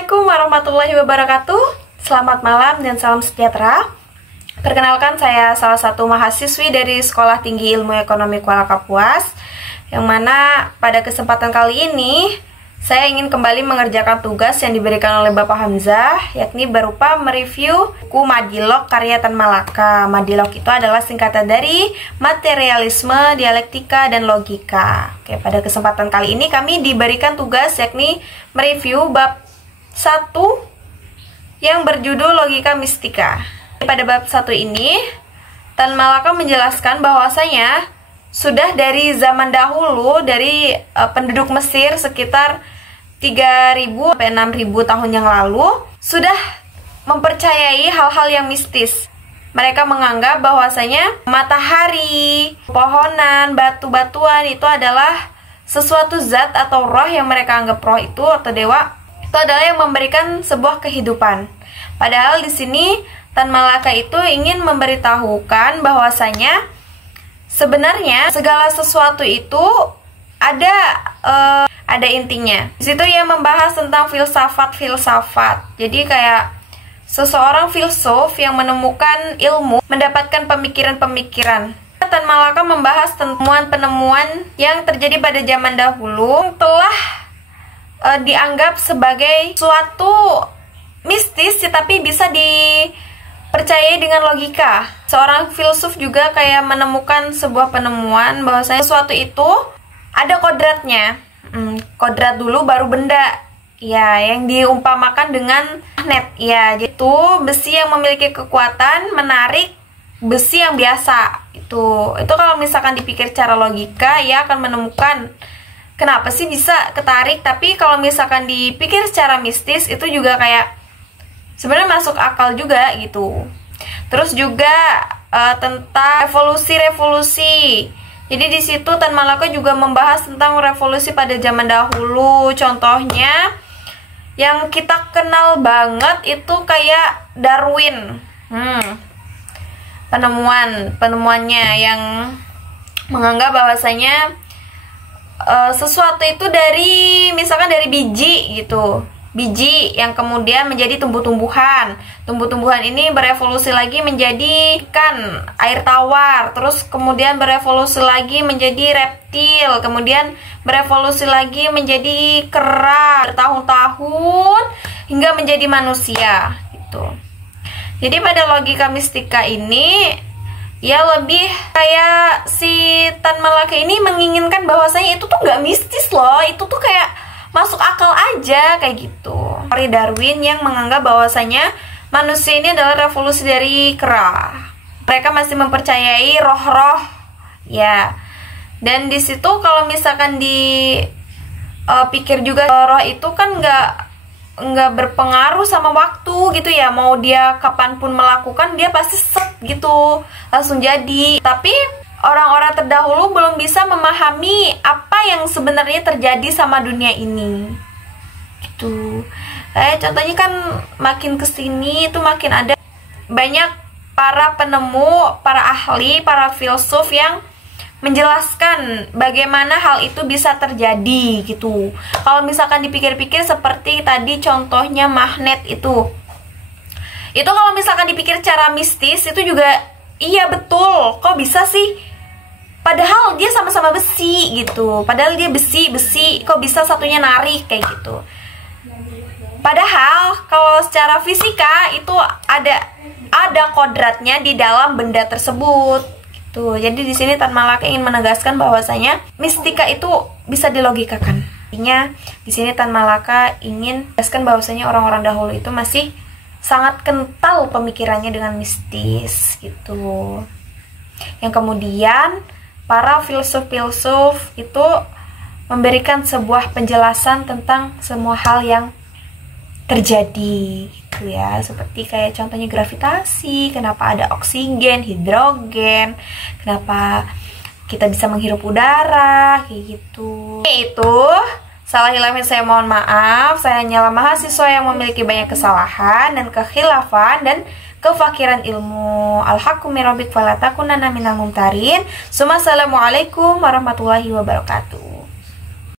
Assalamualaikum warahmatullahi wabarakatuh. Selamat malam dan salam sejahtera. Perkenalkan, saya salah satu mahasiswi dari Sekolah Tinggi Ilmu Ekonomi Kuala Kapuas, yang mana pada kesempatan kali ini saya ingin kembali mengerjakan tugas yang diberikan oleh Bapak Hamzah, yakni berupa mereview buku Madilog karya Tan Malaka. Madilog itu adalah singkatan dari materialisme, dialektika, dan logika. Oke, pada kesempatan kali ini kami diberikan tugas yakni mereview bab 1 yang berjudul Logika Mistika. Pada bab 1 ini, Tan Malaka menjelaskan bahwasanya sudah dari zaman dahulu, dari penduduk Mesir sekitar 3.000 sampai 6.000 tahun yang lalu, sudah mempercayai hal-hal yang mistis. Mereka menganggap bahwasanya matahari, pohonan, batu-batuan itu adalah sesuatu zat atau roh yang mereka anggap roh itu atau dewa itu adalah yang memberikan sebuah kehidupan. Padahal di sini Tan Malaka itu ingin memberitahukan bahwasanya sebenarnya segala sesuatu itu ada intinya. Di situ ia membahas tentang filsafat. Jadi kayak seseorang filsuf yang menemukan ilmu, mendapatkan pemikiran-pemikiran. Tan Malaka membahas penemuan-penemuan yang terjadi pada zaman dahulu telah dianggap sebagai suatu mistis, tapi bisa dipercayai dengan logika. Seorang filsuf juga kayak menemukan sebuah penemuan bahwasanya sesuatu itu ada kodratnya. Kodrat dulu baru benda. Ya, yang diumpamakan dengan magnet. Ya, itu besi yang memiliki kekuatan menarik besi yang biasa. Itu kalau misalkan dipikir secara logika, ya akan menemukan kenapa sih bisa ketarik. Tapi kalau misalkan dipikir secara mistis, itu juga kayak sebenarnya masuk akal juga gitu. Terus juga tentang revolusi. Jadi di situ Tan Malaka juga membahas tentang revolusi pada zaman dahulu. Contohnya yang kita kenal banget itu kayak Darwin. Penemuannya yang menganggap bahwasanya sesuatu itu misalkan dari biji gitu. Biji yang kemudian menjadi tumbuh-tumbuhan. Tumbuh-tumbuhan ini berevolusi lagi menjadi ikan, air tawar. Terus kemudian berevolusi lagi menjadi reptil. Kemudian berevolusi lagi menjadi kera bertahun-tahun hingga menjadi manusia gitu. Jadi pada logika mistika ini ya lebih kayak si Tan Malaka ini menginginkan bahwasanya itu tuh nggak mistis loh. Itu tuh kayak masuk akal aja kayak gitu. Dari Darwin yang menganggap bahwasanya manusia ini adalah revolusi dari kera. Mereka masih mempercayai roh-roh, ya. Dan di situ kalau misalkan dipikir juga roh itu kan nggak berpengaruh sama waktu gitu ya. Mau dia kapanpun melakukan, dia pasti set gitu langsung jadi. Tapi orang-orang terdahulu belum bisa memahami apa yang sebenarnya terjadi sama dunia ini gitu. Contohnya kan makin kesini itu makin ada banyak para penemu, para ahli, para filsuf yang menjelaskan bagaimana hal itu bisa terjadi gitu. Kalau misalkan dipikir-pikir seperti tadi contohnya magnet itu kalau misalkan dipikir secara mistis itu juga iya betul, kok bisa sih? Padahal dia sama-sama besi gitu. Padahal dia besi, kok bisa satunya narik kayak gitu. Padahal kalau secara fisika itu ada kodratnya di dalam benda tersebut gitu. Jadi di sini Tan Malaka ingin menegaskan bahwasanya mistika itu bisa dilogikakan. Artinya di sini Tan Malaka ingin menegaskan bahwasanya orang-orang dahulu itu masih sangat kental pemikirannya dengan mistis gitu. Yang kemudian para filsuf-filsuf itu memberikan sebuah penjelasan tentang semua hal yang terjadi gitu ya, seperti kayak contohnya gravitasi, kenapa ada oksigen, hidrogen, kenapa kita bisa menghirup udara kayak gitu. Itu salah hilafnya saya mohon maaf. Saya hanyalah mahasiswa yang memiliki banyak kesalahan dan kekhilafan dan kefakiran ilmu. Al-haqqu min rabbik fala takunanna minal mumtarin. Assalamualaikum warahmatullahi wabarakatuh.